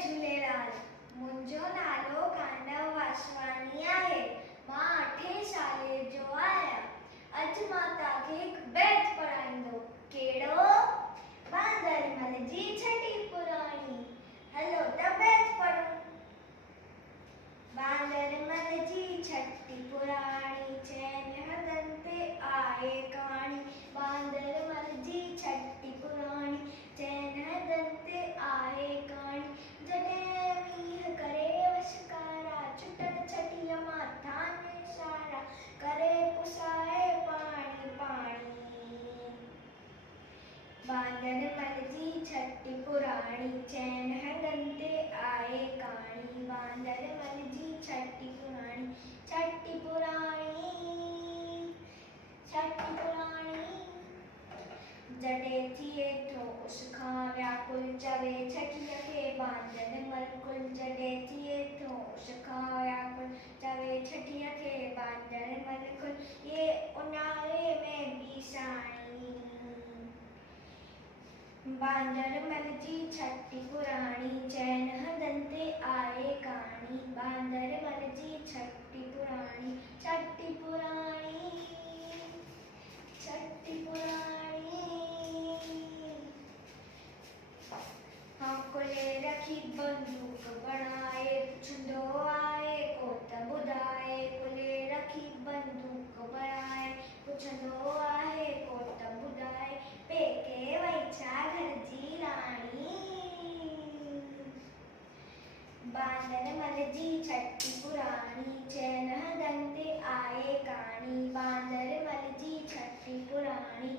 झूलेलाल। मुंहिंजो नालो कांडव वासवानी आहे। मां 8 साले जो आहियां। अॼु मां तव्हांखे हिकु बैत पढ़ाईंदो। कहिड़ो? बांदरमल जी छटी पुराणी। हलो त बैत पढ़ूं। बांदरमल जी छटी पुराणी, चैन हथनि ते आहे कहाणी। बांदरमल जी छटी पुराणी, चैन हथनि ते आहे कहाणी। जॾहिं मींहुं करे वशकारा, छुटनि छटीअ माथा निशारा, करे पुसाए पाणी पाणी। बांदरमल जी छटी पुराणी, चैन हथनि ते आहे कहाणी। बांदरमल जी छटी पुराणी, छटी पुराणी, छटी पुराणी। जॾहिं थिए थो उस खां व्याकुल, चवे छटीअ खे बांदरमल कुल। जॾहिं थिए थो उस खां व्याकुल, चवे छटीअ खे बांदरमल कुल। ये उन्हारे में भी साणी। बांदरमल जी छटी पुराणी, चैन हथनि ते आहे कहाणी। बांदरमल जी छटी पुराणी, छटी पुराणी, छटी पुराणी। हाकुले रखी बंदूक बनाए, पुछंदो आहे को त ॿुधाए। कुले रखी बंदूक बनाए, पुछंदो आहे को त ॿुधाए। पेके वई छा घर जी राणी। बांदरमल जी छटी पुराणी, चैन हथनि ते आहे कहाणी। बांदरमल जी छटी पुराणी,